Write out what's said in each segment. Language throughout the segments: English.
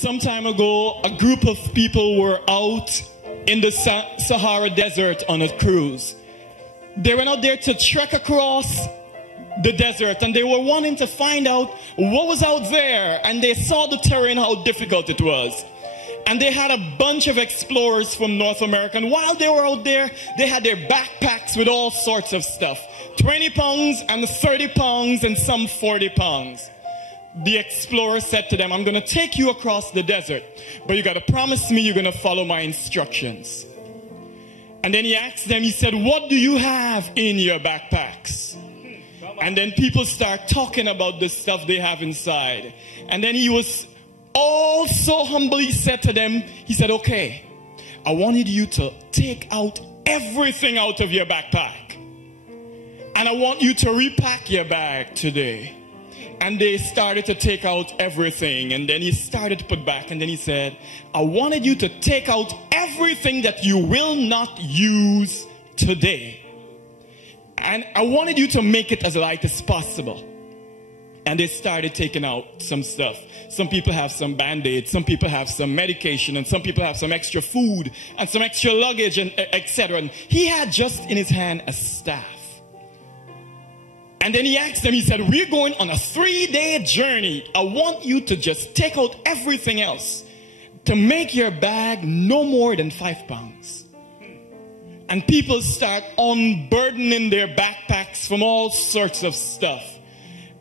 Some time ago, a group of people were out in the Sahara Desert on a cruise. They went out there to trek across the desert, and they were wanting to find out what was out there, and they saw the terrain, how difficult it was. And they had a bunch of explorers from North America, and while they were out there, they had their backpacks with all sorts of stuff. 20 pounds and 30 pounds and some 40 pounds. The explorer said to them, I'm going to take you across the desert, but you got to promise me you're going to follow my instructions. And then he asked them, he said, what do you have in your backpacks? And then people start talking about the stuff they have inside. And then he was all so humbly said to them, he said, okay, I wanted you to take out everything out of your backpack. And I want you to repack your bag today. And they started to take out everything. And then he started to put back. And then he said, I wanted you to take out everything that you will not use today. And I wanted you to make it as light as possible. And they started taking out some stuff. Some people have some Band-Aids. Some people have some medication. And some people have some extra food. And some extra luggage, and etc. And he had just in his hand a staff. And then he asked them, he said, we're going on a 3-day journey. I want you to just take out everything else to make your bag no more than 5 pounds. And people start unburdening their backpacks from all sorts of stuff.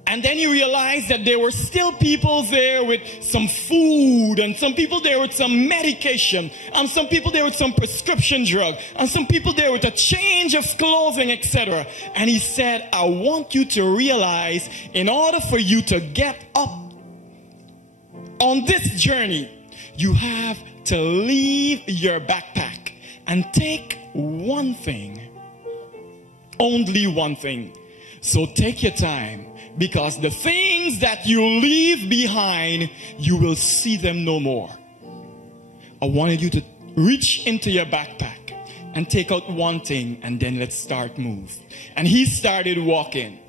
And then you realize that there were still people there with some food, and some people there with some medication, and some people there with some prescription drug, and some people there with a change of clothing, etc. And he said, I want you to realize, in order for you to get up on this journey, you have to leave your backpack and take one thing, only one thing. So take your time. Because the things that you leave behind, you will see them no more. I wanted you to reach into your backpack and take out one thing, and then let's start move. And he started walking.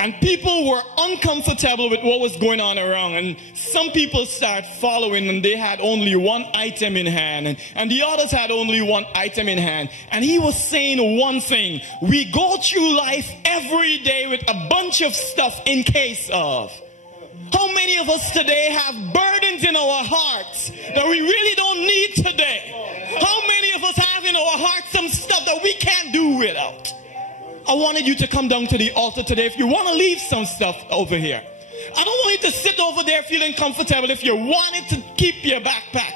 And people were uncomfortable with what was going on around. And some people start following, and they had only one item in hand. And the others had only one item in hand. And he was saying one thing. We go through life every day with a bunch of stuff in case of. How many of us today have burdens in our hearts that we really don't need today? How many of us have in our hearts some stuff that we can't do without? I wanted you to come down to the altar today if you want to leave some stuff over here. I don't want you to sit over there feeling comfortable if you wanted to keep your backpack.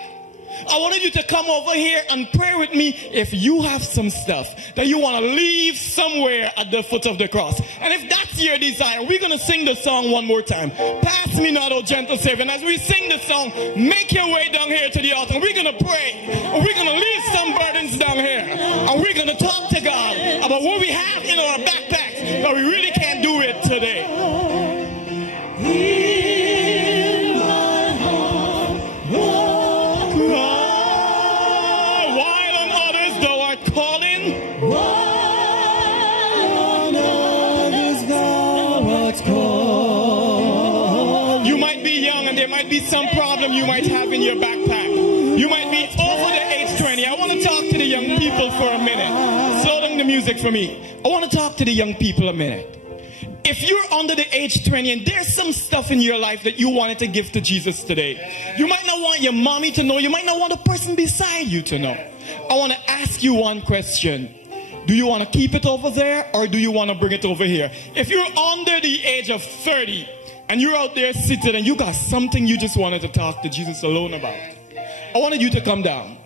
I wanted you to come over here and pray with me if you have some stuff that you want to leave somewhere at the foot of the cross. And if that's your desire, we're going to sing the song one more time. Pass me not, O gentle Savior. And as we sing the song, make your way down here to the altar. We're going to pray. And we're going to leave some burdens down here. And we're going to talk to God about what we have in our backpacks, but we really can't do it today. You might be young, and there might be some problem you might have in your backpack. You might be over the age 20. I want to talk to the young people for a minute. Slow down the music for me. I want to talk to the young people a minute. If you're under the age 20 and there's some stuff in your life that you wanted to give to Jesus today, you might not want your mommy to know, you might not want the person beside you to know. I want to ask you one question. Do you want to keep it over there, or do you want to bring it over here? If you're under the age of 30 and you're out there sitting and you got something you just wanted to talk to Jesus alone about, I wanted you to come down.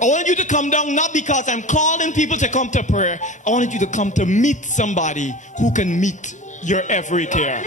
I wanted you to come down not because I'm calling people to come to prayer. I wanted you to come to meet somebody who can meet your every care.